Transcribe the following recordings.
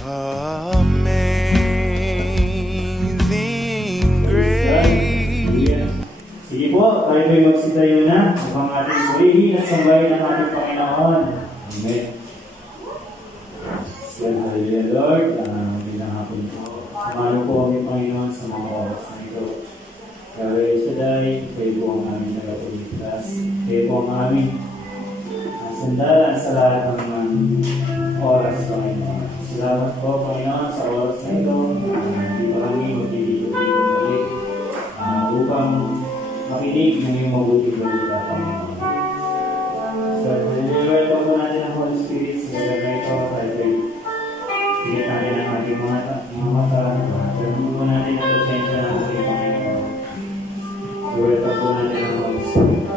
Amazing grace. Sige po, tayo po'y magsitayo na upang ating purihin at sambahin ang ating Panginoon. Amen. Hallelujah, Lord. Pinahapon po. Sumalo po kami, Panginoon, sa mga oras na ito. Kaya sa day, kayo po ang aming nagapuligtas. Kayo po ang aming sandalan sa lahat ng oras, Panginoon. Salamat po, Panginoon, sa oras na ito. Hindi pa kami magiging upang makinig ng iyong mabuti balita, Panginoon. So, nililawal po natin ang Holy Spirit sa lugar na ito. Tayo pinit natin ang ating mga mata. Gawin po natin ang pasensya ng ating Panginoon. Nililawal po natin ang Holy Spirit.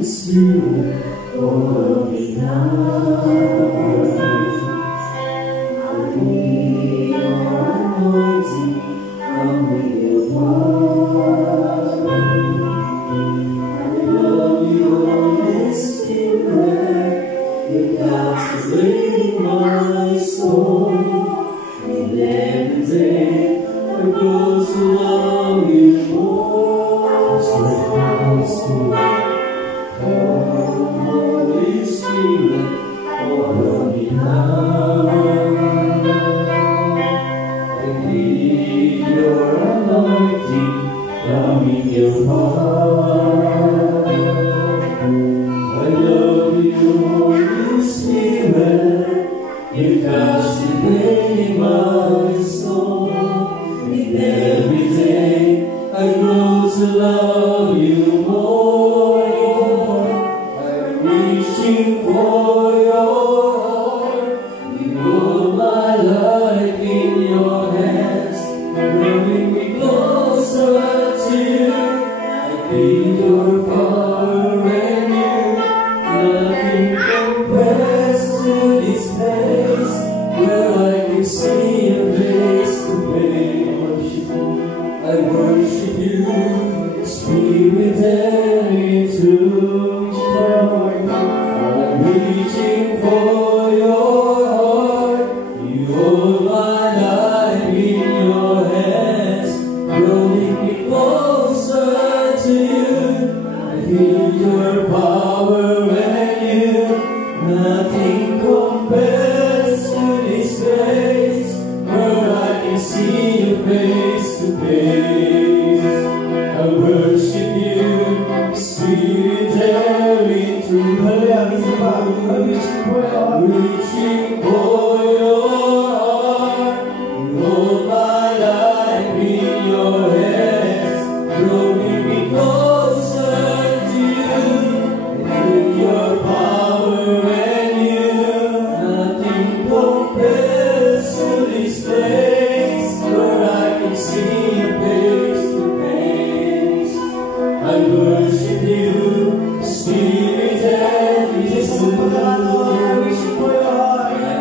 Spirit, oh, me now. I need your anointing from me above. I love you, Holy Spirit, it captivates my soul. And every day I grow to love you more. Holy Spirit. Holy Spirit, follow me now. I need your anointing, coming your power. I love you, Holy Spirit, you captivate my soul. And every day I grow to love you more. Reaching for your heart, you hold my life in your hands, bringing me closer to you. I need your power and you, nothing compares to this place where I can see your face to face. I worship you, Spirit and in truth. I'm reaching for your heart. You hold my life in your hands, drawing me closer to you. I feel your power and you. Nothing compares to this place where I can see your face to face. I worship you, Spirit and in truth. Reaching for your heart, you hold my life in your hands, drawing me closer to you. I feel your power and you. Nothing compares to this place where I can see you face to face. I worship you, Spirit and in truth. I'm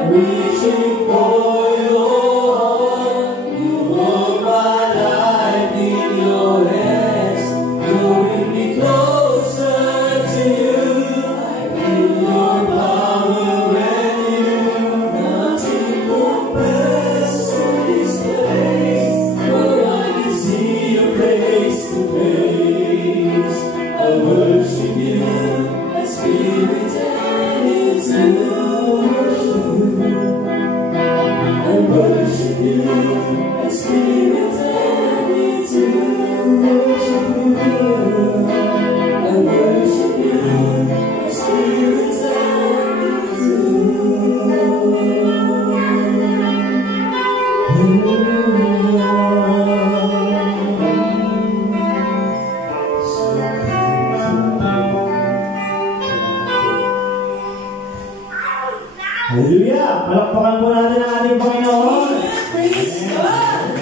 reaching for your heart. You hold my life in your hands, drawing me closer to you. I feel your power and you. Nothing compares to this place where I can see your face to face. I worship you, Spirit and in truth. I worship you, Spirit and in truth. I worship you, Spirit and in truth. Hallelujah! Palakpakan po natin ang ating Panginoon. Praise God!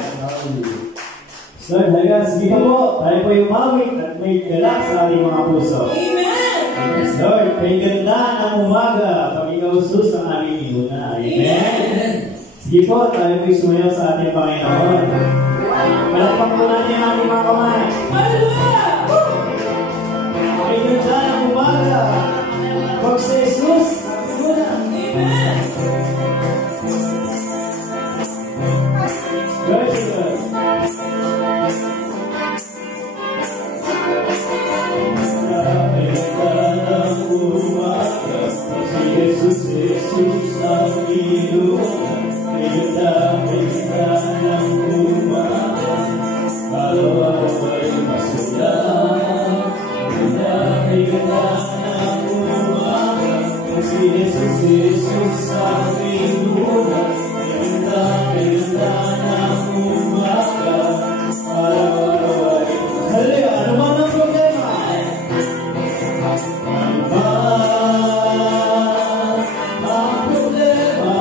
So, halaga, sige pa po. Tayo po yung mawit at may galak sa ating mga puso. Amen! Yes, Lord. Kay ganda ng umaga, pag ikaw sus ang aming inuna. Amen. Sige po, tayo po'y sumayaw sa ating Panginoon. Palakpak po natin ang ating mga kamay. Hallelujah! Ay ganda ng umaga. Pag sa Jesus, ang muna. Amen! Praise God. Ay ganda ng umaga. Pag si Jesus, Jesus ang Panginoon. Ay ganda ng umaga. Araw-araw ay masaya. Ay ganda ng umaga. Pag si Jesus, Jesus ang Panginoon. Ay ganda ng umaga. Araw-araw ay hallelujah! Ano man ang problema? Ano man ang problema?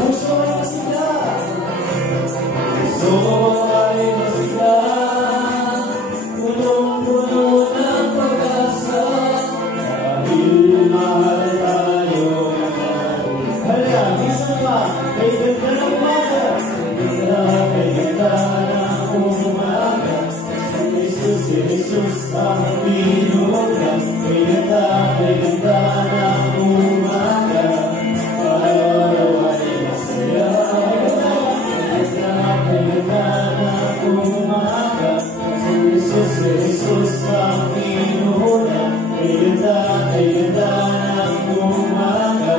Puso ay masigla. Puso ay masigla. Punong-puno ng pag-asa. Dahil mahal tayo ng mahal. Hala, minsan pa, kay ganda ng umaga. Kay ganda ng umaga. Jesus, Jesus ang pinuha. Kay ganda ng umaga. Araw-araw ay masaya. Kay ganda ng umaga. Jesus, Jesus ang pinuha. Kay ganda ng umaga.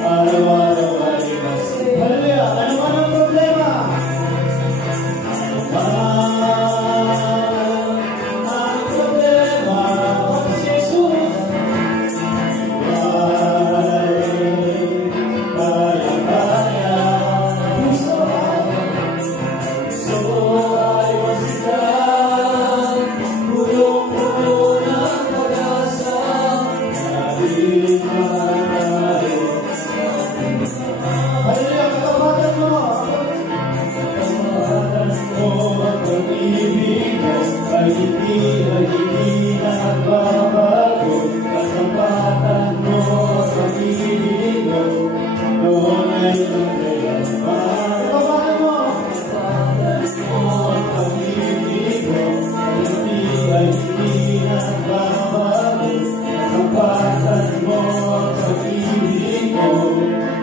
Araw-araw ay masaya. Hallelujah! Ano man ang problema? Ano man ang problema? Jesus kaya-kaya. Puso ay masigla. Punong-puno ng pag-asa. Dahil mahal tayo. Hallelujah! Katapatan mo! Katapatan mo ang pag-ibig mo. Ay hindi nagbabago. Katapatan mo ang pag-ibig mo. Noon ay nagdayan pa. Katapatan mo! Katapatan mo ang pag-ibig mo. Ay hindi nagbabago. Katapatan mo ang pag-ibig mo.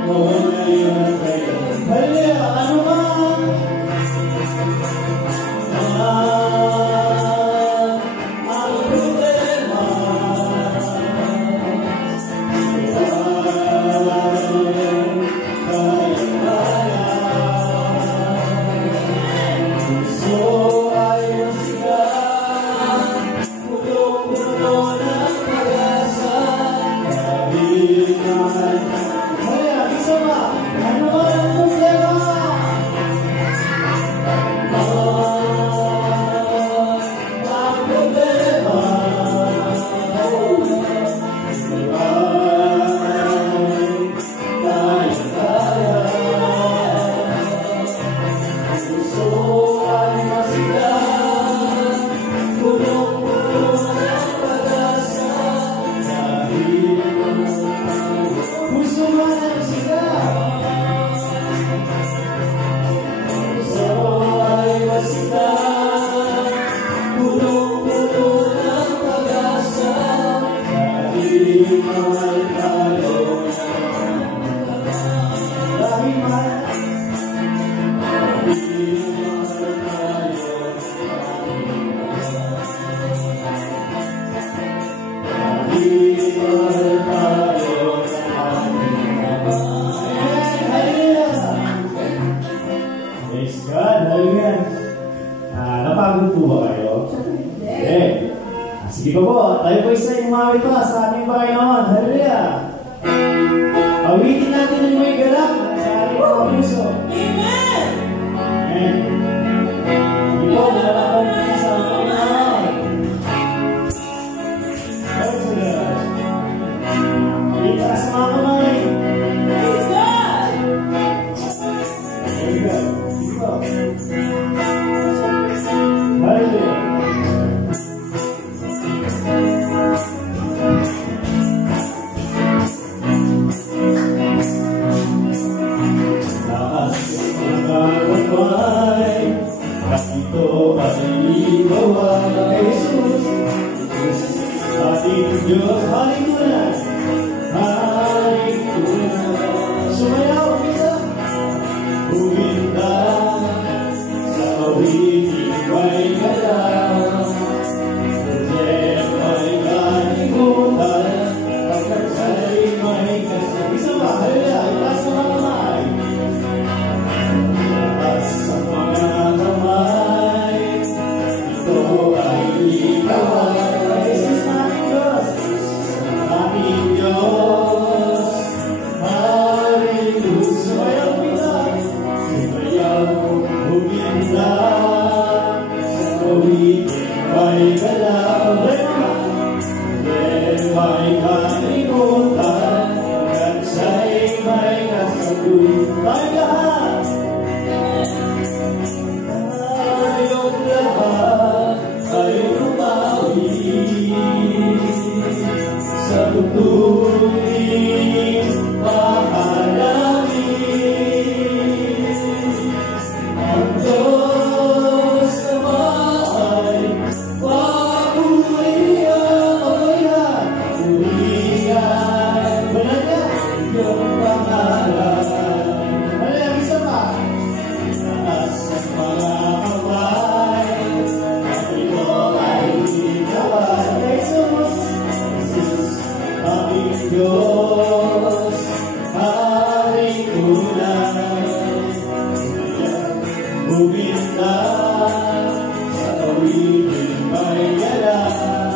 Noon ay nagdayan. Hallelujah! Ano man? Ang problema. Puso ay masigla. Punong-puno ng pag-asa. Dahil mahal. Hallelujah! Isa pa. Ano man ang problema? Ang problema. Kaya-kaya. Puso ay masigla. Punong-puno ng pag-asa. Dahil puso man ay masigla. Puso ay masigla. Punong-puno ng pag-asa. Dahil mahal tayo. Dahil mahal Praise God, hallelujah. Napagod po ba kayo? Okay. Sige pa po, tayo po isa umawit pa sa ating Panginoon. Hallelujah. Awitin natin ang may galak sa ating mga puso. Amen! Amen. Sige po, nalalaban natin sa Panginoon. Praise God. Itaas mga kamay. Praise God! Praise God. Sige po. Hallelujah. Halikunan. Halikunan. Sumayaw kita. Buminda sa kawiting may galaw. Putet may kalimutan. Pagkatsay may kasal. Isa ba? Halila. Itaas sa mga kamay. Itaas sa mga kamay. Ito ay ikaw. Jesus namin Diyos. Aming Diyos. Hallelujah. Sumayaw kita. Sumayaw buminda sa kawiting may galaw. May kalimutan, kansay may kasagot. Tayo lahat! Tayong lahat ay lumawi sa tutuling pahalangin. Ang Diyos naman papurihan, papurihan, papurihan. Wala na iyong pangalan. Wala na isa pa. Taas ang mga kamay, at ito ay ikawan. Jesus, Jesus, aming Diyos, halikunan. Buminda sa kawiting may galaw.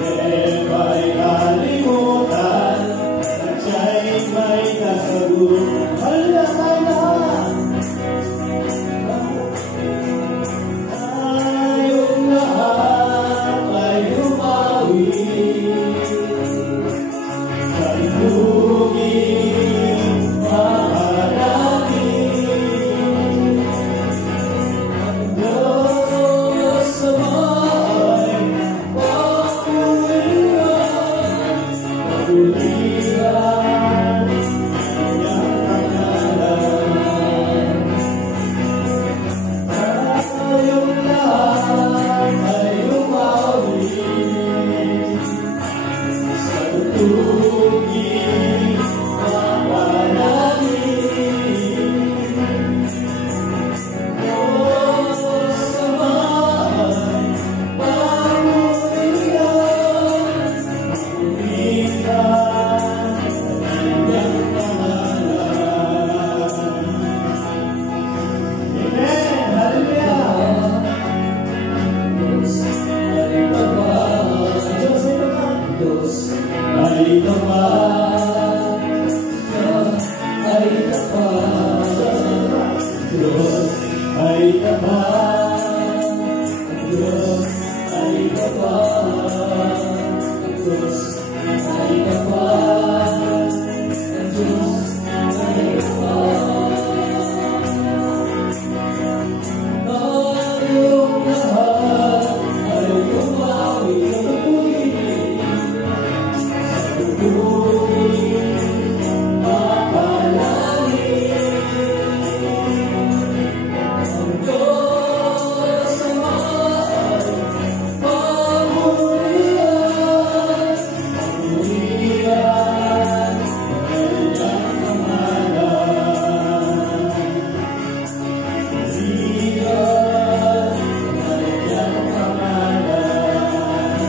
Hindi may kalimutan, at siya'y may kasagot. Hala tayo lahat! Tayong lahat ay lumawi sa ituging mahalangin. Ang Diyos sabay papurihan, papurihan Kanyang pangalan. Tayong lahat ay lumawi sa tutuging mahalangin. Diyos naman, papurihan, papurihan Kanyang pangalan. Amen! Hallelujah! Diyos ay tapat. Diyos ay tapat. Diyos ay tapat. Diyos ay tapat. Diyos ay tapat. Diyos ay tapat. Diyos ay tapat. Diyos ay tapat. Tayong lahat ay lumawi sa tutuging mahalangin. Ang Diyos naman papurihan, papurihan Kanyang pangalan. Papurihan Kanyang pangalan.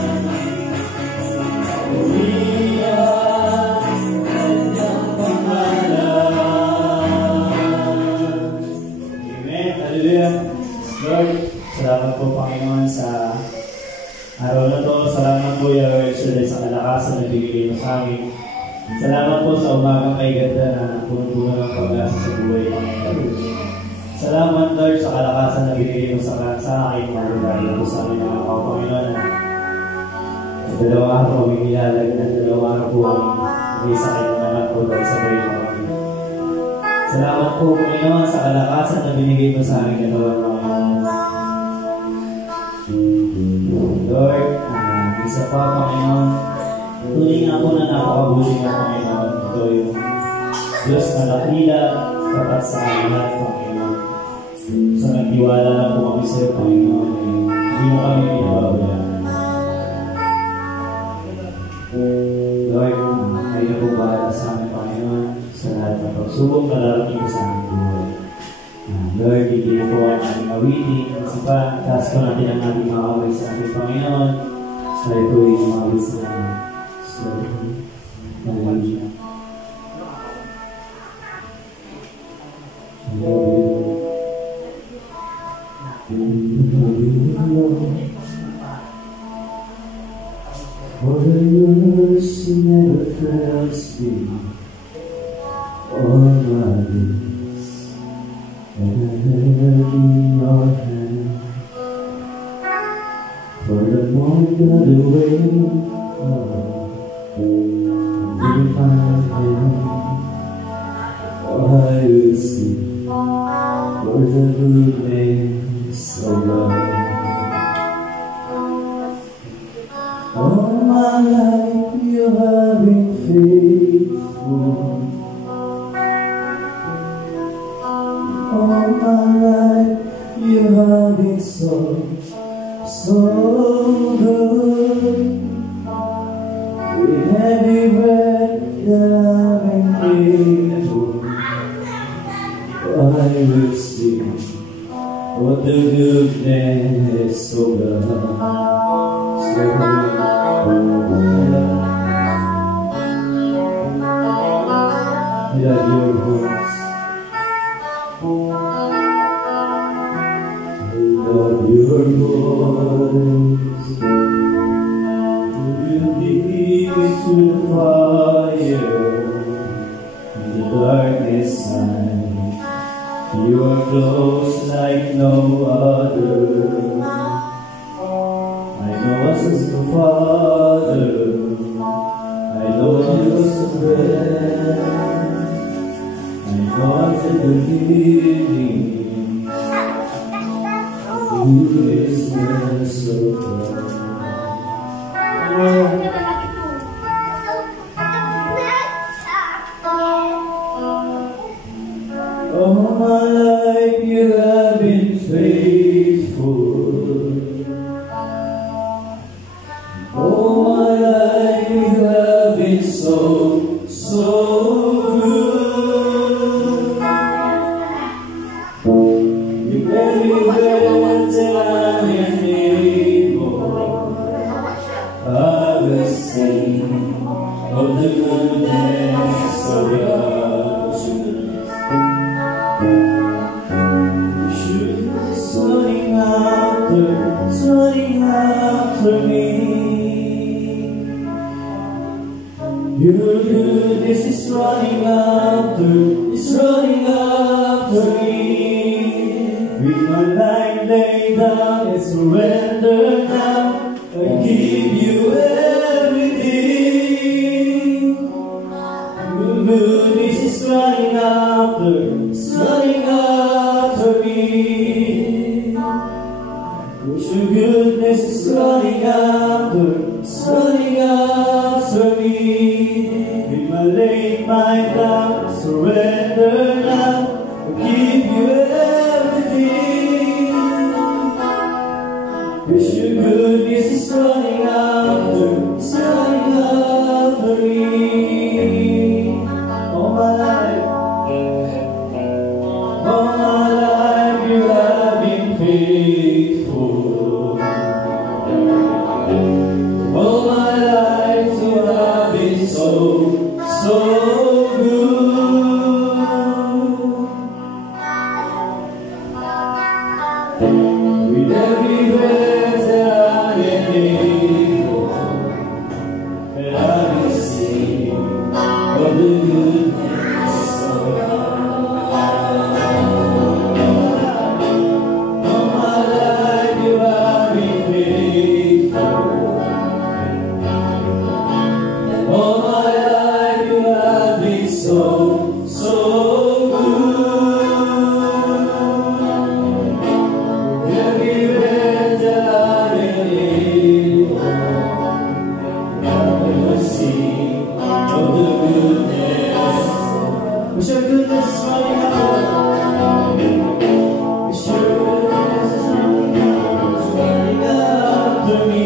Papurihan Kanyang pangalan. Amen. Hallelujah. Lord, salamat po Panginoon sa araw na to. Salamat po Yahweh sa kalakasan na binigay mo sa amin. Salamat po sa umagang kay ganda na puno-puno ng pag-asa sa buhay Panginoon. Salamat Lord sa kalakasan na binigay mo sa akin. Marunong po sa amin mga Panginoon na sa dalawang araw kami nilalag na dalawang araw po kami may sakit na naman po Lord sa buhay Panginoon. Salamat po Panginoon sa kalakasan na binigay mo sa amin dalawang Panginoon. Lord, isa pa Panginoon, tunay nga po na napakabuti ng Panginoon. Ito yung Diyos na nakila, tapat sa lahat Panginoon. Sa nagtiwala na po kami sa iyo Panginoon, hindi mo kami pinababayaan. Lord, kayo na po bahala sa amin, Panginoon, sa lahat ng pagsubok na darating sa aming buhay. Lord, hindi po ang aming awitin. Kasi pa, taas po natin ang ating mga kamay sa aming Panginoon. Tayo po ay umawit sa amin. So, hallelujah. For your mercy never fails me all my days, and I held in your hand. For the moment that away in my hand, I will sing for the goodness of God. All my life you have been faithful. All my life you have been so good. With every breath that I'm able, I will sing of the goodness of God. Love your voice. Love your voice. You lead me to the fire in the darkness night. You are close like no other. I know us as the Father. I know us as a friend. I know us as the living. Who is so far? All my life you have been faithful. All my life you have been so good. With every breath that I am able, I will sing of the goodness of God. Running after me. Your goodness is running after me. With my life laid down and surrender now, I give you everything. Your goodness is running after me. Your goodness is running after me. With my laid mind down, surrender now, I give you everything. Cause your goodness is running after me. All my life you have been faithful. All my life you have been so good. With every breath that I am able, and I will sing of the goodness of God. All my life you have been faithful. All my life you have been so good. Every breath that I am able, I will sing of the goodness. Wish your goodness is running after. Wish your goodness is running after me.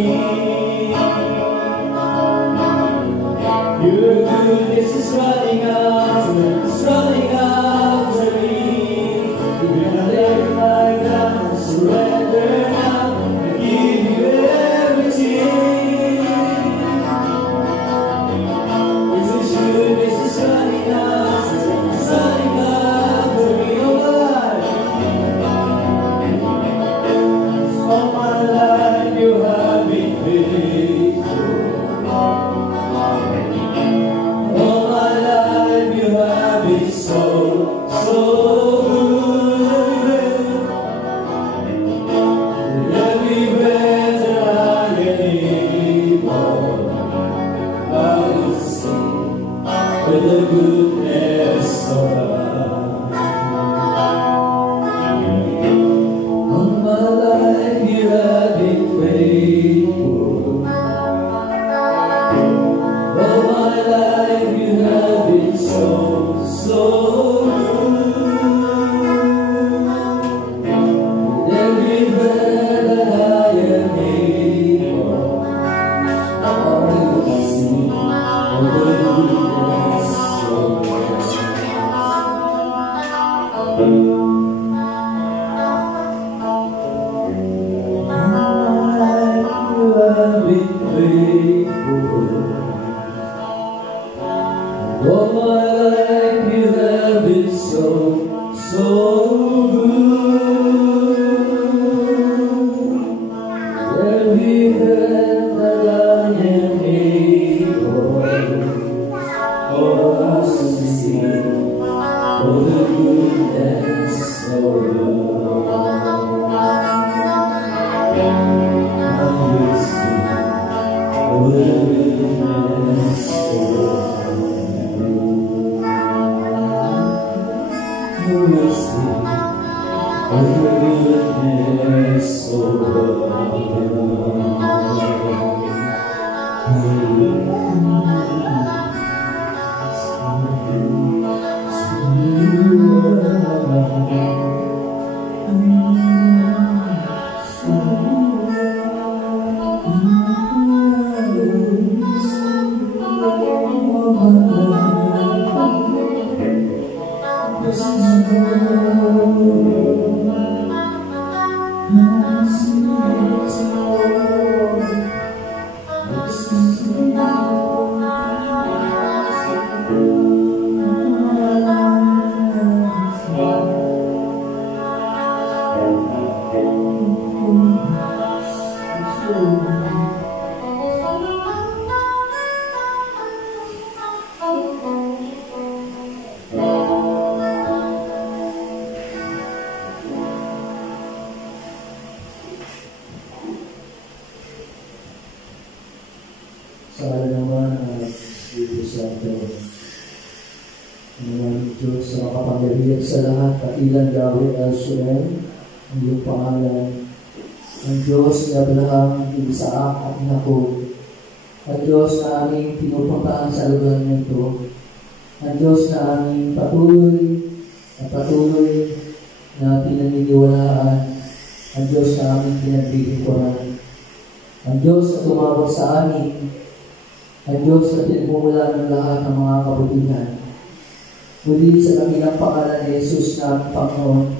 Muli sa kanilang pangalan ni Jesus na Panginoon,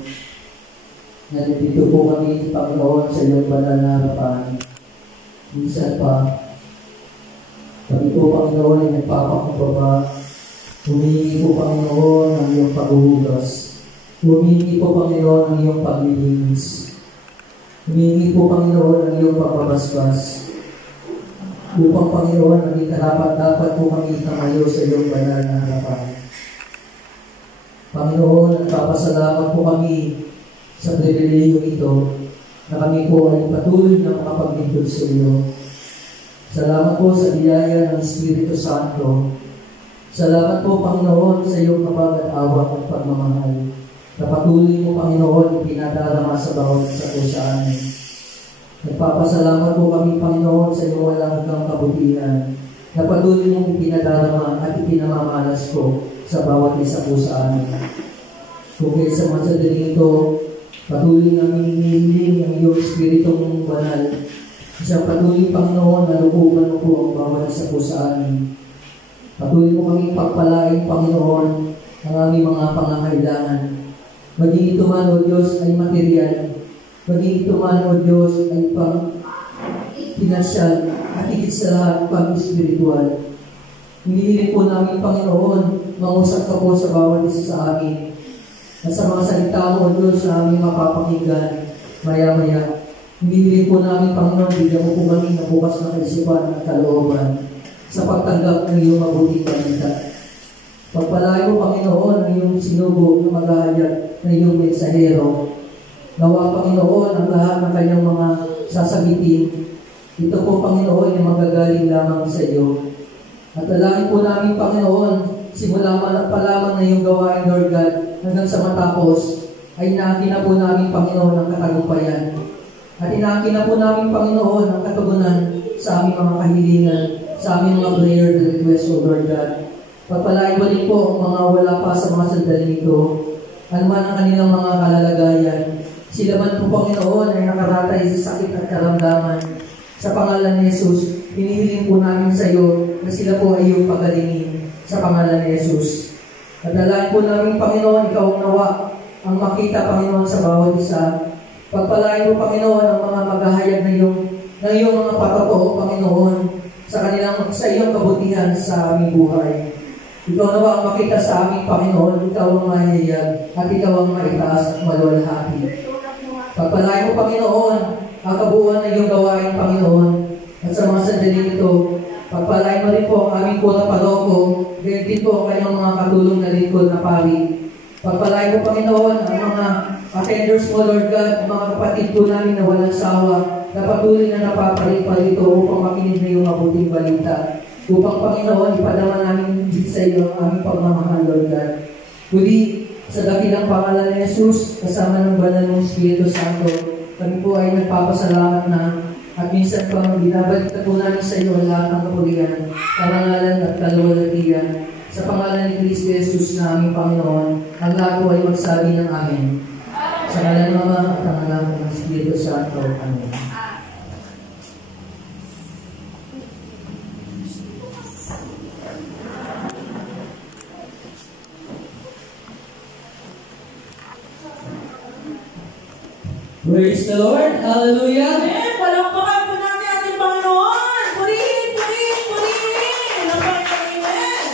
nandito po kami, Panginoon, sa iyong banal na harapan. Minsan pa, kami po, Panginoon, ay nagpapakumbaba. Humingi po, Panginoon, ng iyong paghuhugas. Humingi po, Panginoon, ng iyong paglilinis. Humingi po, Panginoon, ng iyong pagbabasbas. Upang, Panginoon, naging dapat po kami kamayo sa iyong banal na harapan. Panginoon, nagpapasalamat po kami sa pribilehiyo ito na kami po ay patuloy na makapaglingkod sa iyo. Salamat po sa biyaya ng Espiritu Santo. Salamat po, Panginoon, sa iyong kapag at awa at pagmamahal na patuloy mo, Panginoon, pinadarama sa bawat isa po sa amin. Nagpapasalamat po kami, Panginoon, sa iyong walang hanggang kabutihan na patuloy mong pinadarama at ipinamamalas po sa bawat isa po sa amin. Kung kaya sa mga sadaling ito, patuloy namin hinihiling ang iyong Espiritu mong banal. Isang patuloy, Panginoon, na lukuban mo po ang bawat isa po sa amin. Patuloy mo kaming pagpalain, Panginoon, ang aming mga pangangailangan. Maging ito man, O Diyos, ay material. Maging ito man, O Diyos, ay pang-financial at higit sa lahat pang-spiritual. Hinihiling po namin, Panginoon, mangusap ka po sa bawat isa sa amin. At sa mga salita mo, O Diyos, na aming mapapakinggan, maya-maya. Hinihiling po namin, Panginoon, bigyan mo po kami ng bukas na kaisipan at kalooban sa pagtanggap ng iyong mabuting balita. Pagpalain mo, Panginoon, ang iyong sinugo na maghahayag ng iyong mensahero. Nawa, Panginoon, ang lahat ng kanyang mga sasabitin. Ito po, Panginoon, ay magagaling lamang sa iyo. At dalangin po namin, Panginoon, simula pa lamang na iyong gawain, Lord God, hanggang sa matapos, ay inaangkin na po namin, Panginoon, ang katagumpayan. At inaangkin na po namin, Panginoon, ang katugunan sa aming mga kahilingan, sa aming mga prayer and request, O Lord God. Pagpalain mo din po ang mga wala pa sa mga sandali nito, anuman ang kanilang mga kalalagayan. Sila man po, Panginoon, ay nakaratay sa sakit at karamdaman. Sa pangalan ni Jesus, hinihiling po namin sa iyo na sila po ay iyong pagalingin sa pangalan ni Jesus. At dalangin po namin, Panginoon, ikaw ang nawa ang makita, Panginoon, sa bawat isa. Pagpalain mo, Panginoon, ang mga maghahayag na iyong mga patotoo, Panginoon, sa iyong kabutihan sa aming buhay. Ikaw nawa ang makita sa aming Panginoon, ikaw ang mahayag, at ikaw ang maitaas at maluwalhati. Pagpalain mo, Panginoon, ang kabuuan ng iyong gawain, Panginoon, at sa mga sandali nito, pagpalain mo rin po ang aming kuna paroko, ganyan din po ang kanyang mga katulong na lingkod na pari. Pagpalain mo, Panginoon, ang mga attenders mo, Lord God, ang mga kapatid po namin na walang sawa, na patuloy na napapalit-palito upang makinig na iyong mabuting balita. Upang, Panginoon, ipadama namin sa iyo ang aming pagmamahal, Lord God. Muli, sa dakilang pangalan ni Jesus, kasama ng banal mong Espiritu Santo, kami po ay nagpapasalamat na at minsan pang binabalik na po namin sa iyo ang lahat ng kapulian, karangalan at kaluwalhatian. Sa pangalan ni Cristo Jesus na aming Panginoon, ang lahat po ay magsabi ng Amen. Sa ngalan ng Ama at ang Anak ng Espiritu Santo. Amen. Praise the Lord! Hallelujah! Amen! Palakpakan po natin ating Panginoon! Purihin! Purihin! Purihin! Amen!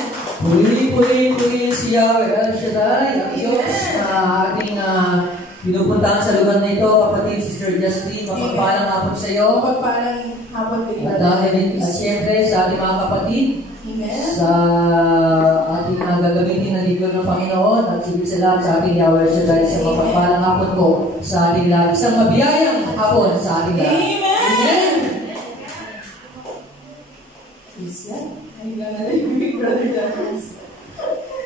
Purihin si Yahweh El Shaddai, ang Diyos na ating pinupuntahan sa lugar na ito, kapatid, Sister Justine, mapagpalang hapon sa iyo. Pagpalang hapon din. At dahil siyempre sa ating mga kapatid, sa ating gagamitin ng lingkod ng Panginoon at sigit sa lahat sa ating Yahweh Shaddai sa mapagpalang hapon po sa ating lahat. Isang mabiyayang hapon sa ating lahat. Amen!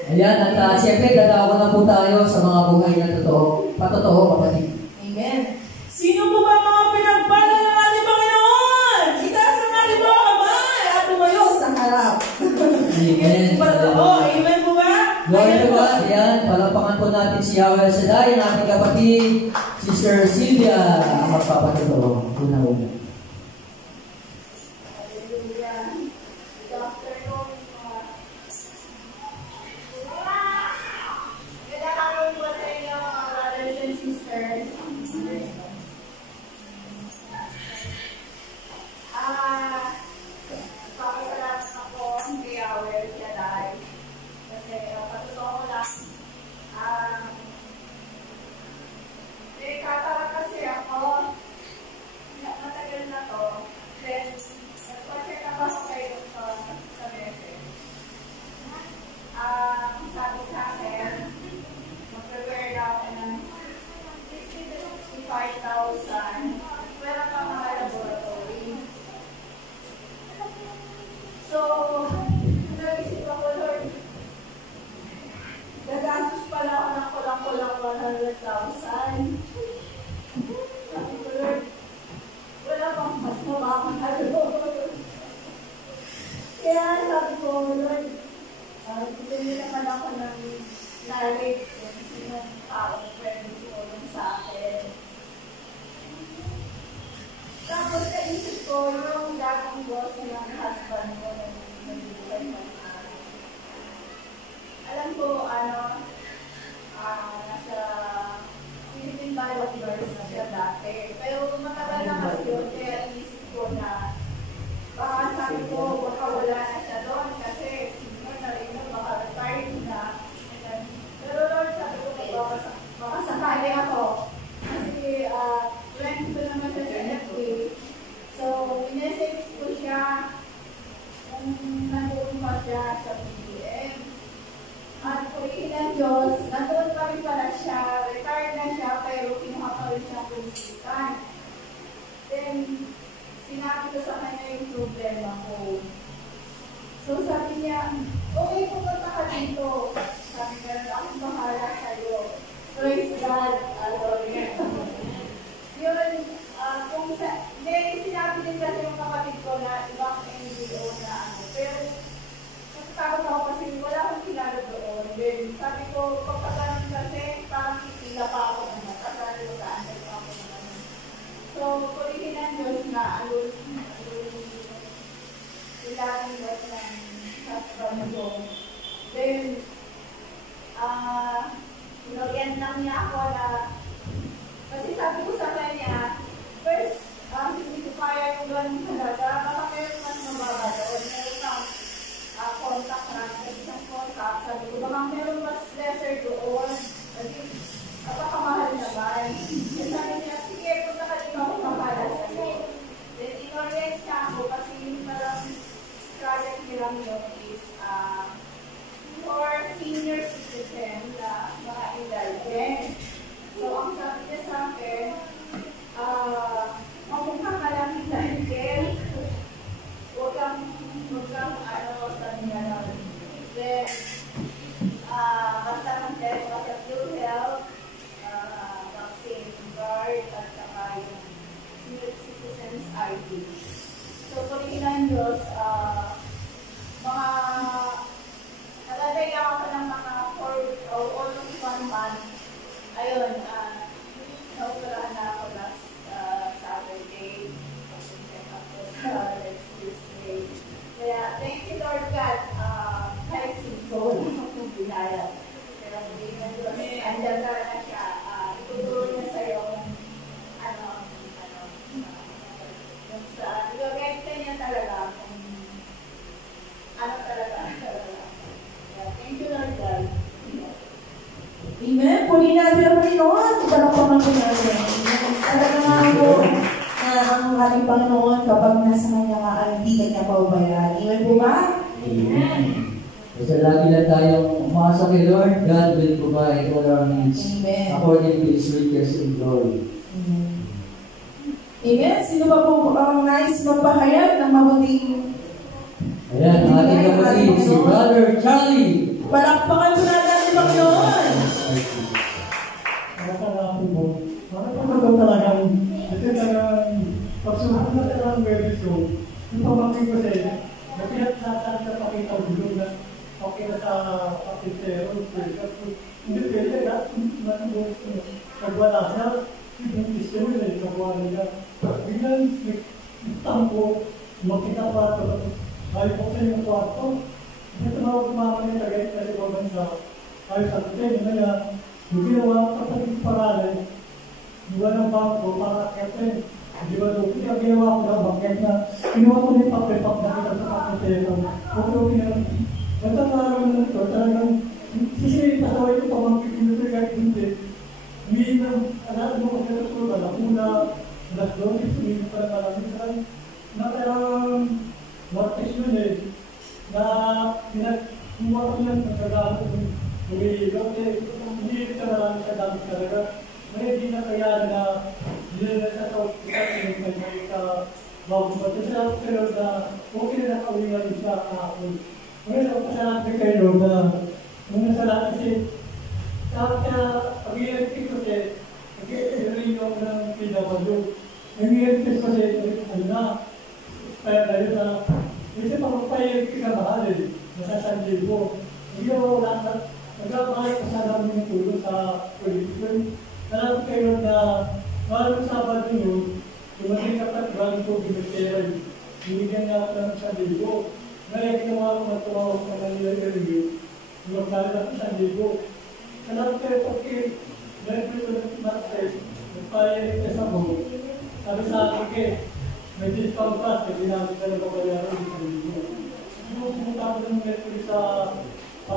Ayan, at siyempre dadawa na po tayo sa mga buhay na totoo. Patotoo, kapatid. Amen. Sino po ba mga pinagpala ng ating Panginoon? Itaas ang ating mga kamay at tumayo sa harap. Amen. Amen po ba? Glory to God. Ayan, palapakan po natin si Yahweh Shaddai, ang ating kapatid, Sister Sylvia, ang magpapatotoo. Una-una. sinabi ko sa kanya yung problema ko. So sabi niya, okay, pupunta ka dito. Sabi niya, akong bahala sa'yo. Praise God. Yun, kung may sinabi din kasi yung kapatid ko na ibang NGO na ano. Pero, natatakot ako kasi wala akong kilala doon. Then, sabi ko, pagkakaroon kasi, parang pipila pa ako naman. Kasi mag-aanay pa ako naman. So, kulihin ng Diyos na alun ilangin Diyos ng husband ko. Then, sinogyan lang niya ako na, kasi sabi ko sa kanya, first, hindi ko kaya yung ganun talaga, baka meron mas mababa doon, meron kang contact na, isang contact, sabi ko, baka meron mas lesser doon, kasi napakamahal naman. Then sabi niya, sige, punta ka din ako mahala sa'yo. Then in-orient niya ako, kasi yung parang project nila yun is for senior citizen na mga indulgent. So, ang sabi niya sa akin, mamukha ka lang indulgent. Huwag kang, sabi niya nun. Then, basta mag-test ka sa flu health, vaccine card, at saka yung senior citizens ID. So, kulihin ng Diyos, mga nalalay lang ako ng mga 4 or almost 1 month. Ayun, naupurahan na ako last Saturday. Check up ko sa next Tuesday. Kaya, thank you Lord God. Kahit simple lang akong binayad. Pero hindi na Diyos. Andyan ka na siya. Ituturo niya sa'yo yung sa, i-gagayta niya talaga kung ano talaga. Thank you Lord God. Amen. Puli natin ang Panginoon. Talagang po natin. Talaga nga po na ang ating Panginoon kapag nasa kanya ka, hindi kanya paubayan. Amen po ba? Amen. Kasi lagi lang tayong umasa kay Lord, God will provide all our needs. Amen. According to His riches in glory. Amen. Sino ba po ang nais magpahayag ng mabuting? Ayan, ang ating kapatid, si Brother Charlie. Palakpakan po natin ang Panginoon. Nakakalapi mo. Nakakalapi talagang, ito talagang, pagsusunod na talagang medisyon, yung pamangkin ko sa'yo, na pinagsasabi sa pakita ko doon na okay na sa pakitero, hindi pwede, nagwala siya, yung isyo yun eh, nagwala niya. Biglang nagtampo, makita pa ito, ayaw ko sa yung kwarto, hindi tumawag mama niya tagay kasi bansa. Ayaw sa atin, kaya yung ginawa ko sa paralan, diba ng bangko para katin. Di ba doon, kaya ginawa ko na bakit na kinuha ko yung papel-pap na kita sa pakitero. Okay na. Natatalang na ito, talagang sisirin pasaway ko pamangkin ko kahit hindi. Hindi na, alam mo kasi ito, nakuna, alas 12, sumilit pa na malamit. Talagang martes yun eh, na pinagkuha ko yan sa kagamit ng umihilot eh, hindi ka marami sa gamit talaga. Ngayon hindi na kaya na hindi na sa kaupitan may bago ba ito siya, pero na okay na nakauwi na rin siya kahapon. Ngayon ako pasalamat kay Lord na nung nasa lahat kasi kaya pag-iiripin ko siya, pag-iiripin ko ng PW. Nag-iiripin ko siya, ano na, kaya dahil na, kasi pag-iiripin ka mahal eh, nasa 1,000. Hindi ako wala na, nagkakahal ko sa namin ng tulong sa politiko. Alam ko kayo na, maraming Sabado yun, dumating ka pa, galing ko binigyan, binigyan niya ako ng 1,000. Ngayon, ginawa ko na tumawag ko na nila-review, magkala na 1,000. Alam ko kayo, dahil ko ito nag-market, nagpayalit ka sa mo, sabi sa akin kayo, may discount pa, kasi namin ka na babayaran ng 1,000. Yung pumunta ko ng Netflix sa sa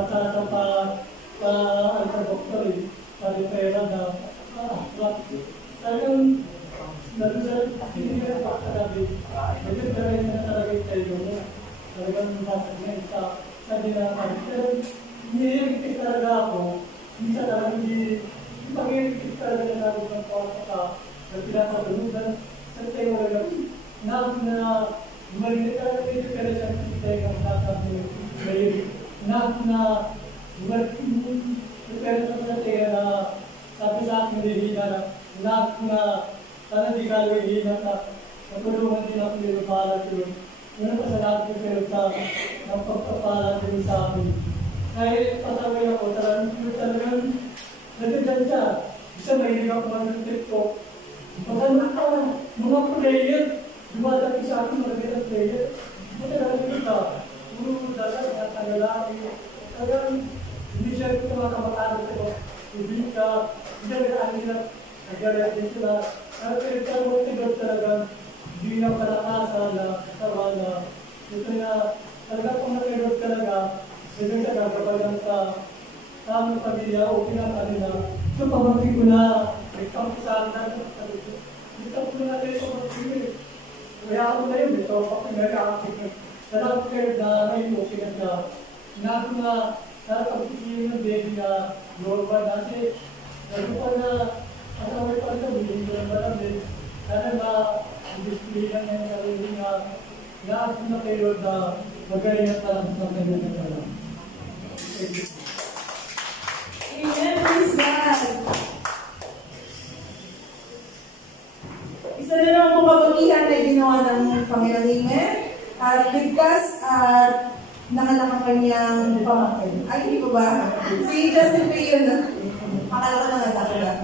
doktor eh, sa pera na, talagang, hindi ka pa talaga, nagkakaroon na talaga yung tayo mo, talagang nasagyan sa dinaraman. Pero, nilirikit talaga ako, minsan talaga hindi pag-irikit talaga na namin ng pawasa ka, na pinapatulugan, sa tayo lang, na gumaling ka na ito kaya siya kitay ka sasabi na gumaling kaya sa sabi sa akin nilihina na sana di ka nilihina na natulungan din ako nila para sila. Ngayon pasalamat ko kayo sa pagpapala din sa akin. Kahit pasaway ako, talagang nagdagan siya. Isa mahilig ako ng TikTok. Mga player, dumadaki sa akin mga player. Talagang kita, puro dalag at tagalaki. Talagang hindi siya ito mga kamakalan ko. Hindi ka, hindi na nila, nagdala din sila. Pero talagang hindi na palakasan na katawan na ito na talaga kung nakilog talaga hindi ka gagabayan sa aming pamilya o pinakanila. So pamangkin ko na nagkapusahan na ito ko na natin sa pamangkin. Kaya ako na yun, ito pakingagakakit. Salamat kayo na ngayon mo pinagka. Sinabi na nakapagpipili ng baby na normal kasi nagpupan na asaway pa rin kami, hindi ko lang malamit. Sana na display lang yung sarili na lahat na kayo na magaling at talang sa kanya na talang. Amen, praise God. Isa na lang po kabutihan na ginawa ng Panginoon. Amen. At ligtas at nanganak ang kanyang pamangkin. Ay, hindi ko ba? Si Justin Payon na. Akala ko nanganak ko lang.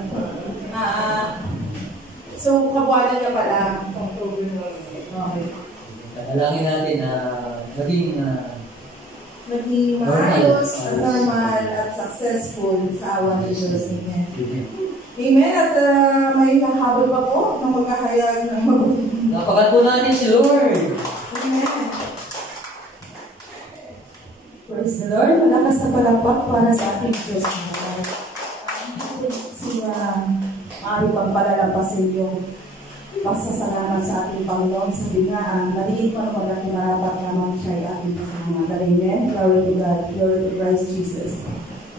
So, kabuhanan niya pala. Okay. Dalangin natin na maging maayos, normal, at successful sa awa ni Diyos. Amen. Amen. At may kahabol pa po na magkahayag ng mabuting. napakatunanin si Lord. Amen. Praise the Lord. Malakas na palakpak para sa ating Diyos. Maaari pang palalampasin yung pasasalamat sa ating Panginoon. Sabi nga, maliit pa naman ang kinarapat naman siya ay ating kasama. Amen. Glory to God. Glory to Christ Jesus.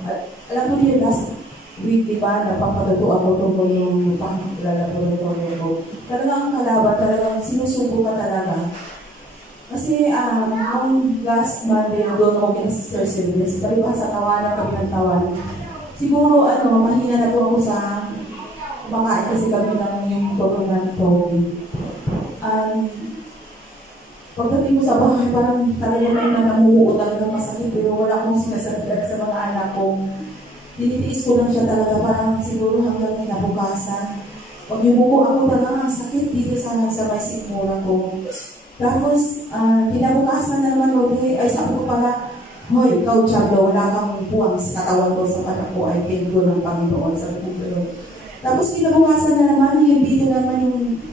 At alam mo din, last week, di ba, napapatuto ako tungkol yung pang-laboratorio ko. Talagang kalaban, talagang sinusubo ka talaga. Kasi ang last Monday, doon ako kina Sister Silvers, palibasa tawanan kami ng tawanan. Siguro, mahina na po ako sa kumakain kasi kami ng yung government program. Pagdating ko sa bahay, parang talaga na namuho talaga masakit, pero wala akong sinasabihan sa mga anak ko. Tinitiis ko lang siya talaga, parang siguro hanggang kinabukasan. Pag yumuko ako talaga, sakit dito sa may sikmura ko. Tapos, kinabukasan na naman ulit, ay sabi ko pala, hoy, ikaw Chado, wala kang buwang sa katawan ko sa panak ko, ay pingo ng Panginoon sa pagkulo. Tapos kinabukasan na naman, yung dito naman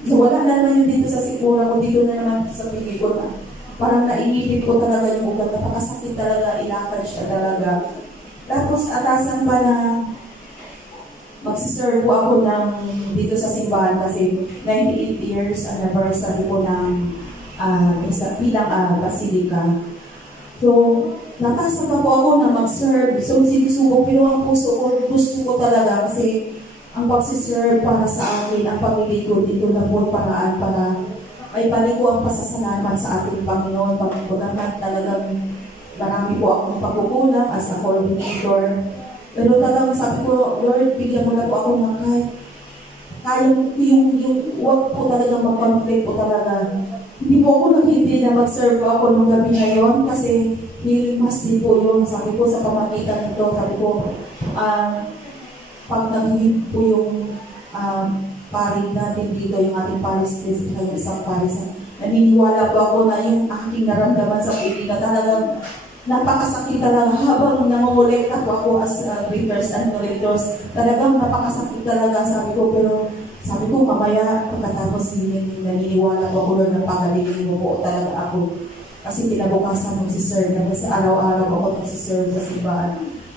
wala na naman yung dito sa sikmura ko, dito na naman sa pigil ko na. Parang nainipit ko talaga yung ugat, napakasakit talaga, ilakad siya talaga. Tapos atasan pa na magsiserve ako ng dito sa simbahan kasi 98 years anniversary ko ng bilang basilika. So, nakasa pa po ako na mag-serve. So, sinusubok, pero ang puso ko, gusto ko talaga kasi ang pag-serve para sa akin, ang pamilya ko dito na po paraan para ay balik ko ang pasasalamat sa ating Panginoon. Pagkukulangan talagang marami po akong pagkukulang as a coordinator. Pero talagang sabi ko, Lord, bigyan mo na po ako ng kaya yung huwag po talaga mag-conflict po talaga. Hindi po ako naghindi na mag-serve ako nung gabi ngayon kasi nilimas din po yun. Sabi ko sa pamagitan nito, sabi ko, pag nag-hit po yung paring natin dito, yung ating Paris District, yung isang Paris, naniniwala po ako na yung aking naramdaman sa piling na talagang napakasakit talaga habang nangungulekta po ako as readers and collectors. Talagang napakasakit talaga, sabi ko, pero sabi ko, mamaya pagkatapos naniniwala ko ako na pagaling mo po talaga ako. Kasi kinabukasan magsiserve na kasi araw-araw ako magsiserve sa simbahan.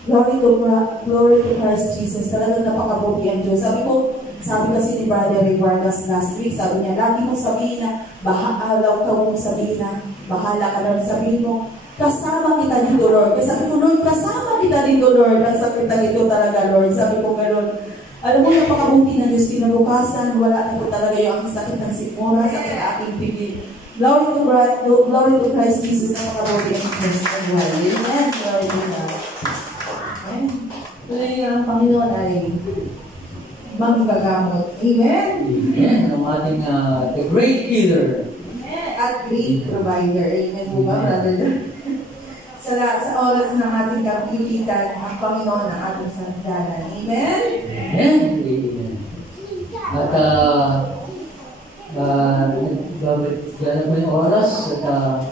Glory to Christ Jesus. Talagang napakabuti ang Diyos. Sabi kasi ni Brother Ray Vargas last week, sabi niya, lagi mo sabihin na, bahala ka mo sabihin na, bahala ka lang sabihin mo, kasama kita dito, Lord. Kasi sabi ko, Lord, kasama kita dito, Lord. Ang sakit na dito talaga, Lord. Sabi ko, meron, Alam mo, napakabuti ng Diyos, kinabukasan, wala na po talaga yung sakit ng sikmura, sakit ng aking pipil. Glory to Christ Jesus na makabuti ang Diyos ng buhay. Amen. Glory to God. Amen. Tuloy ang Panginoon ay manggagamot. Amen. Amen. Ang ating the great healer. At great provider. Amen po ba, brother? Sa oras ng ating kapilitan, ang Panginoon ang ating sandalan. Amen? Amen. Amen. At gano'n po yung oras at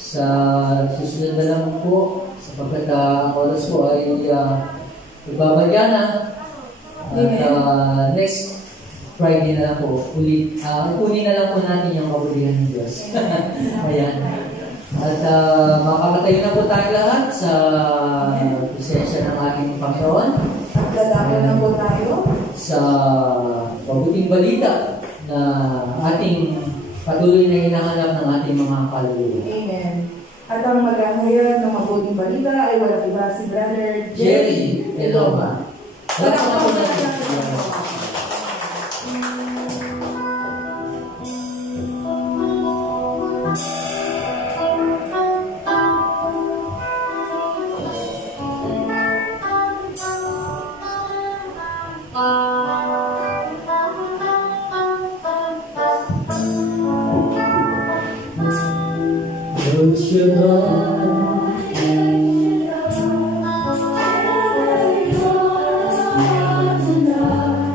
sa susunod na lang po sapagkat ang oras po ay igbabagya na at next Friday na lang po kunin na lang po natin yung kabulihan ng Diyos. Ayan. At makakatayo na po tayo lahat sa presensya ng ating Panginoon. Dadamay na po tayo Sa mabuting balita na ating patuloy na hinahanap ng ating mga kaluluwa. Amen. At ang maghahayag ng mabuting balita ay walang iba si Brother Jerry Eloma. Salamat po natin. Close your eyes tonight.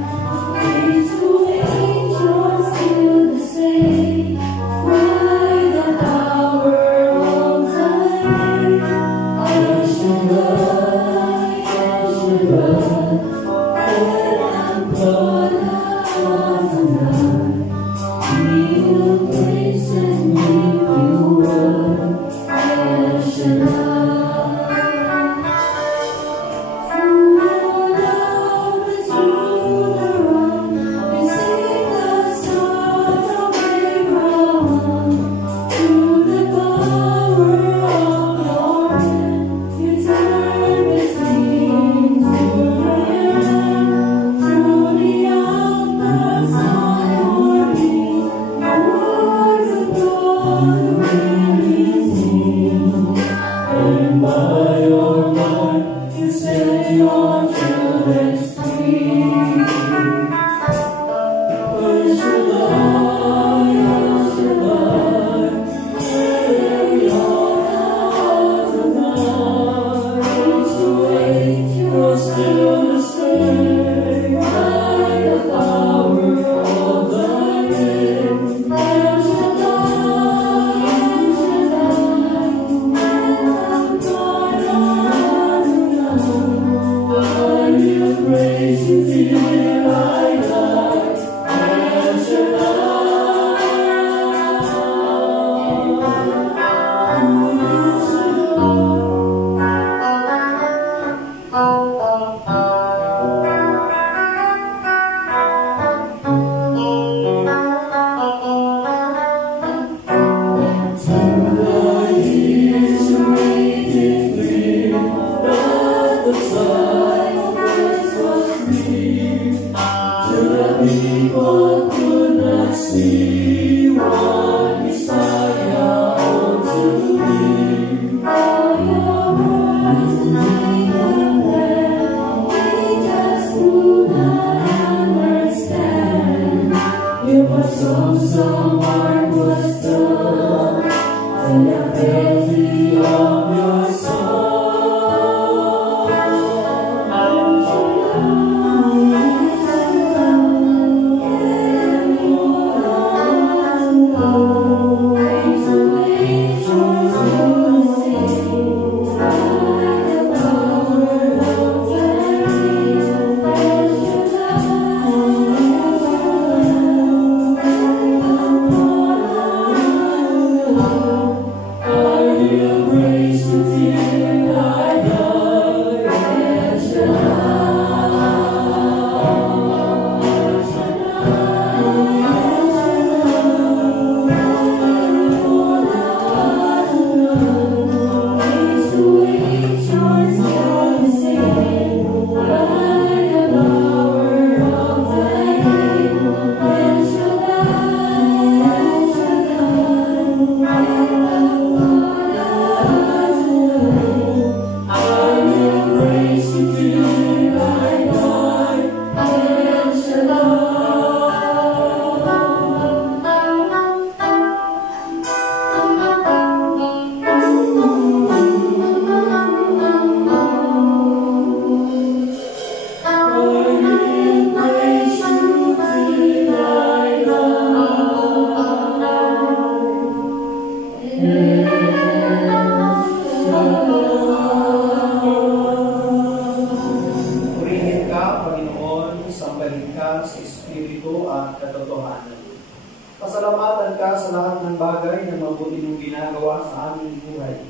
ng bagay na mabuti mong ginagawa sa aming buhay.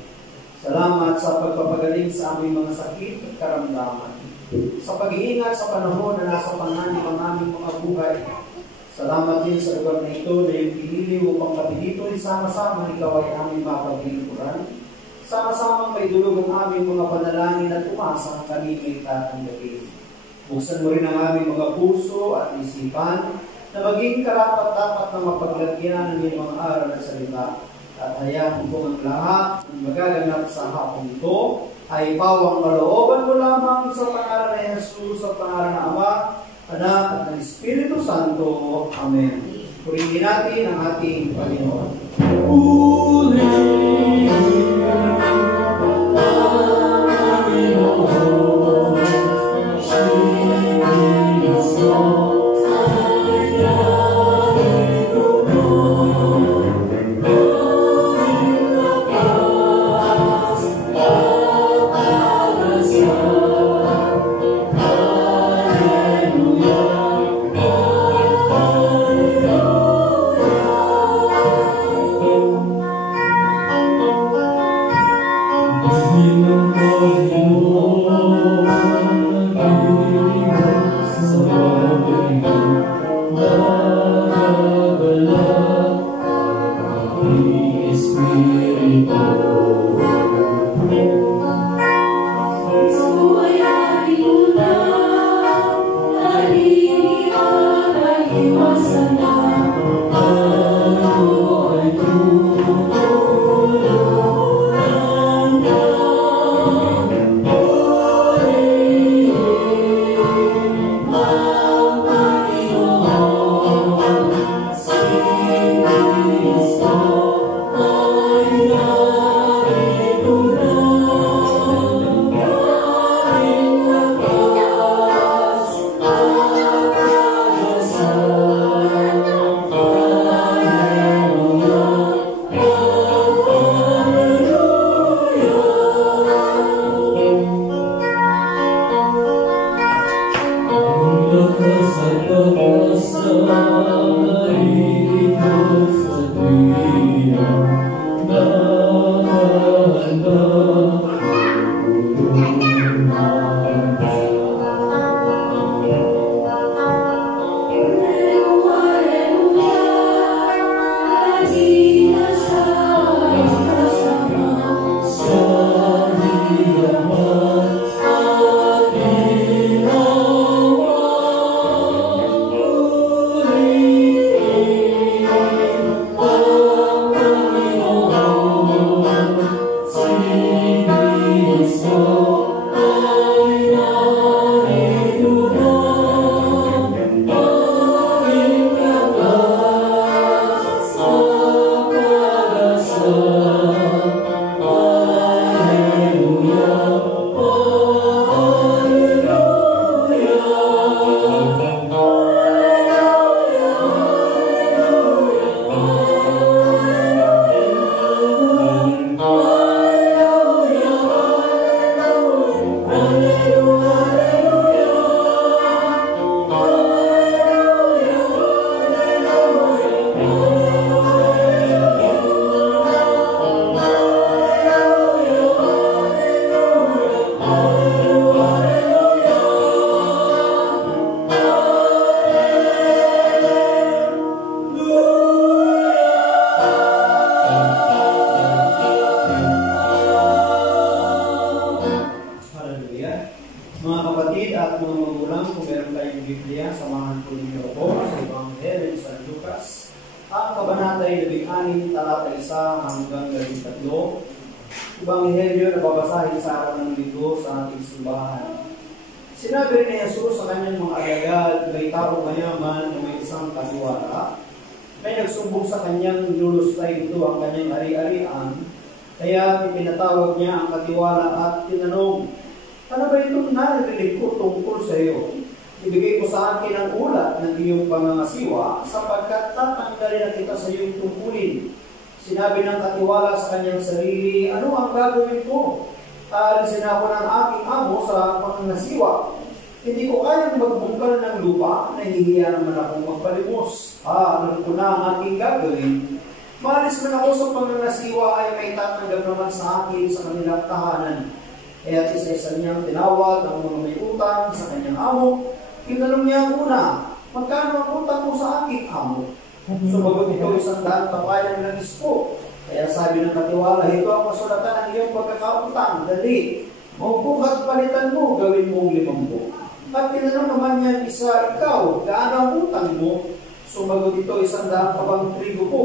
Salamat sa pagpapagaling sa aming mga sakit at karamdaman. Sa pag-iingat sa panahon na nasa panganib ang aming mga buhay. Salamat din sa lugar na ito na yung pinili upang kami dito sama-sama ikaw ay aming mapaglingkuran. Sama-sama may dulog ang aming mga panalangin at umasa ang kami may tatanggapin. Buksan mo rin ang aming mga puso at isipan na maging karapat-dapat na mapaglagyan ng iyong mga aral at salita. At hayaan kong ang lahat ng magaganap sa hapon ito ay pawang kalooban mo lamang sa pangalan ni Jesus, sa pangalan ng Ama, Anak at ng Espiritu Santo. Amen. Purihin natin ang ating Panginoon. Kaya pinatawag niya ang katiwala at tinanong, ano ba itong naririnig ko tungkol sa iyo? Ibigay ko sa akin ang ulat ng iyong pangangasiwa sapagkat tatanggalin na kita sa iyong tungkulin. Sinabi ng katiwala sa kanyang sarili, ano ang gagawin ko? Aalisin ako ng aking amo sa pangangasiwa. Hindi ko kayang magbungkal ng lupa, nahihiya naman akong magpalimos. Alam ko na ang aking gagawin. Malis man ako sa panganasiwa ay may tatanggap naman sa akin sa kanilang tahanan. Kaya isa-isa niyang tinawag ang mga may utang sa kanyang amo. Tinanong niya muna, magkano ang utang mo sa aking amo? Sumagot ito 100 tapayan ng isko. Kaya sabi ng katiwala, ito ang kasulatan ng iyong pagkakautang. Dali, maupukat palitan mo, gawin mong 50. At tinanong naman niya isa, ikaw, gaano ang utang mo? Sumagot ito 100 kabang trigo po.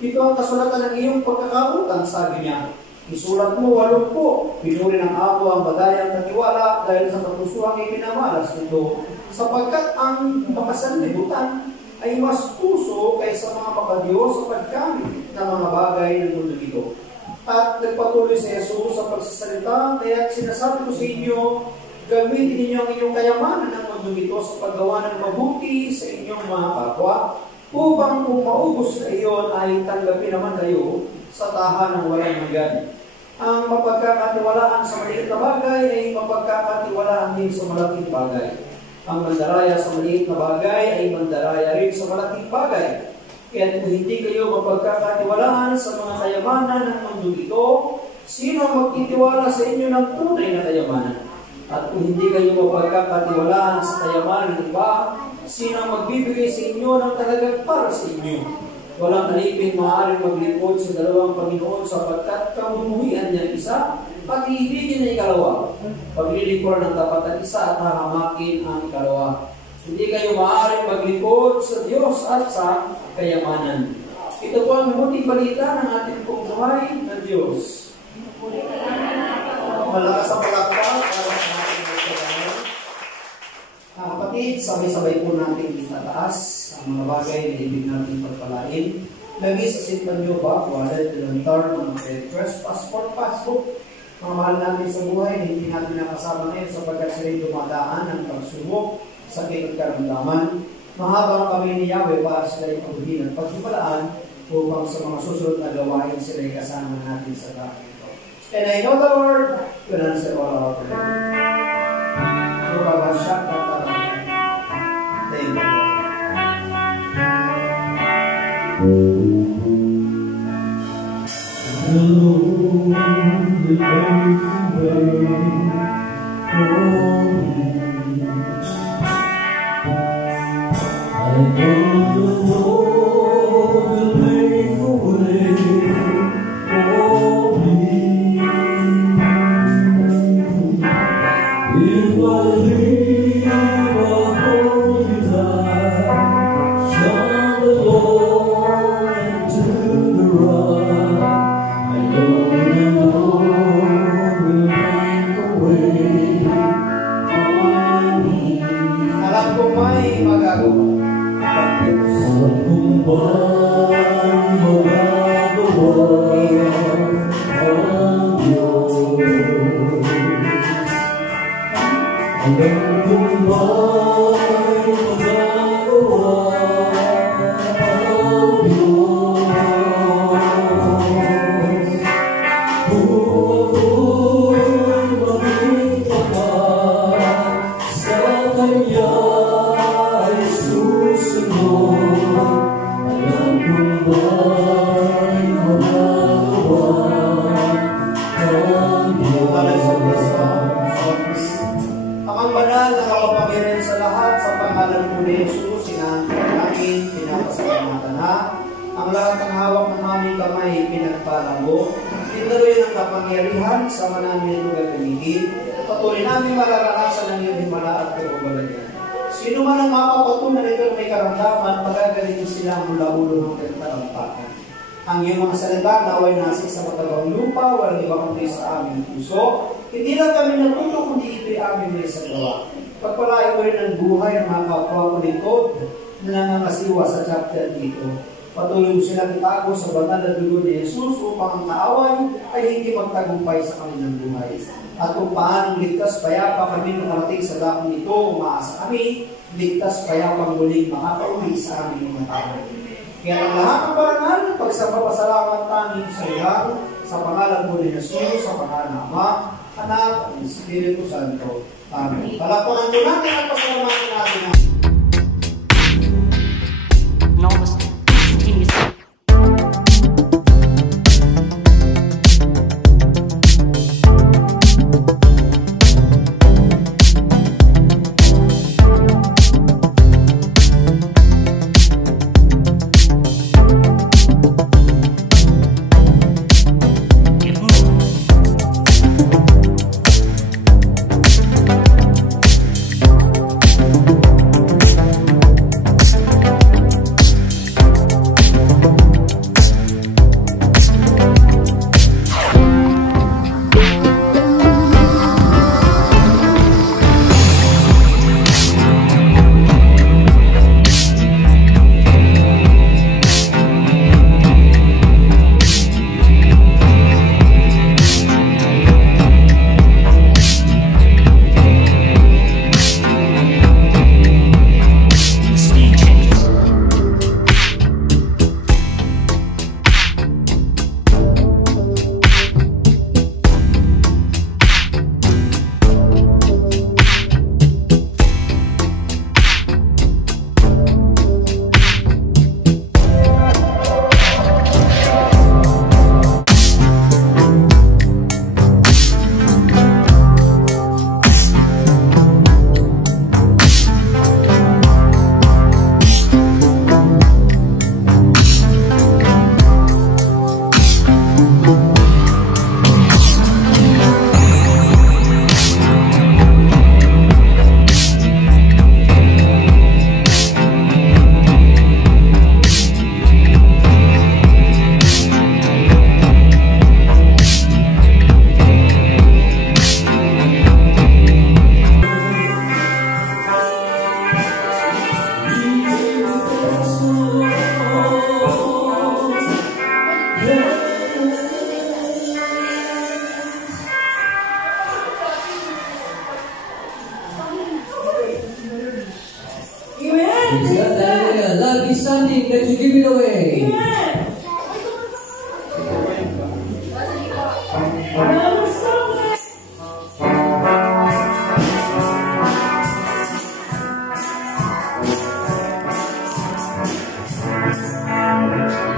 Ito ang kasulatan ng iyong pagkakautang, sabi niya. Isulat mo 80. Pinuri ng amo ang badayang katiwala dahil sa katusuhang ipinamalas nito. Sapagkat ang makasanlibutan ay mas puso kaysa mga makadiyos sa pagkamit ng mga bagay ng mundo ito. At nagpatuloy si Jesus sa pagsasalita, kaya sinasabi ko sa inyo, gamitin ninyo ang inyong kayamanan ng mundo ito sa paggawa ng mabuti sa inyong mga kapwa, upang kung maubos sa iyon ay tanggapin naman kayo sa tahanan ng walang hanggan. Ang mapagkakatiwalaan sa maliit na bagay ay mapagkakatiwalaan din sa malaking bagay. Ang mandaraya sa maliit na bagay ay mandaraya rin sa malaking bagay. Kaya kung hindi kayo mapagkakatiwalaan sa mga kayamanan ng mundo ito, sino ang magtitiwala sa inyo ng tunay na kayamanan? At kung hindi kayo mapagkakatiwalaan sa kayamanan ng iba, sino ang magbibigay sa inyo ng talagang para sa inyo? Walang alipin maaaring maglipod sa dalawang Panginoon sapagkat kamumuhian niya isa at iibigin na ikalawa. Paglilingkuran ng tapat ang isa at hahamakin ang ikalawa. Hindi kayo maaaring maglipod sa Diyos at sa kayamanan. Ito po ang mabuting balita ng ating pong buhay ng Diyos. Malakas ang palakpak para sa ating pagkakaroon. Kapatid, sabay-sabay po natin itataas ang mga bagay na ibig natin pagpalain. Lagi sa sintan nyo ba, wallet, lantar, mga credit press, passport, passbook. Mga mahal natin sa buhay, hindi natin nakasama ngayon sapagkat sila'y dumadaan ng pagsubok, sakit at karamdaman. Mahabang kami ni Yahweh para sila'y pagbuhin at pagpalaan upang sa mga susunod na gawain sila'y kasama natin sa dahil ito. And I know the Lord will answer all our prayers. Thank you. Sino man ang mapapatunan ito may karamdaman, magagaling sila mula ulo hanggang talampakan. Ang iyong mga salita naway nasa sa matagawang lupa, walang ibang kundi sa aming puso. Hindi lang kami natuto, kundi ito'y aming may sagawa. Pagpalain ko rin ang buhay ng mga kapwa ko lingkod na nangangasiwa sa chapter dito. Patuloy silang itago sa banal na dugo ni Jesus upang ang kaaway ay hindi magtagumpay sa kanilang buhay. At kung paanong ligtas payapa kami numarating sa lakong ito, umaasa kami, ligtas payapa muling makakauwi sa aming mga tao. Kaya ang lahat ng barangal, pagsapapasalamat tanging sa ilang, sa pangalan mo ni Jesus, sa pangalan ng Ama, Anak, at Espiritu Santo. Amen. Palapakan ko natin at pasalamatan natin ang No, continuous. something that you give it away.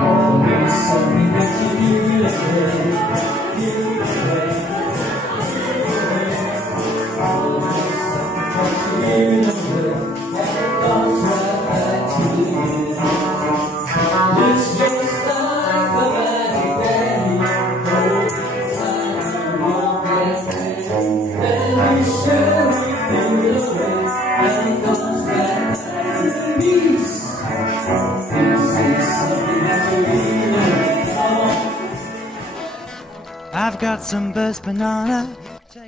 Always something that you give it away. Give it away. Always something that you give it away. And it comes right back to you. It's just like a magic day. Oh, time you won't get away. Then you share it, give it away. And it comes right back to you. This is something that you give away. I've got some burst banana.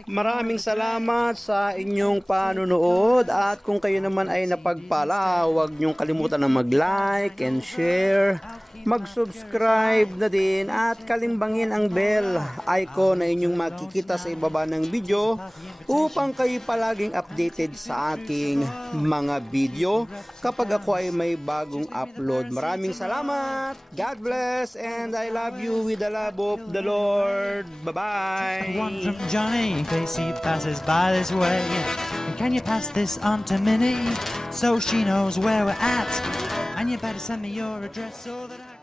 Maraming salamat sa inyong panunood at kung kayo naman ay napagpala, huwag niyong kalimutan na mag-like and share, mag-subscribe na din at kalimbangin ang bell icon na inyong makikita sa ibaba ng video upang kayo palaging updated sa aking mga video kapag ako ay may bagong upload. Maraming salamat, God bless, and I love you with the love of the Lord. Bye-bye! One from Johnny, in case he passes by this way. And can you pass this on to Minnie, so she knows where we're at? And you better send me your address so that I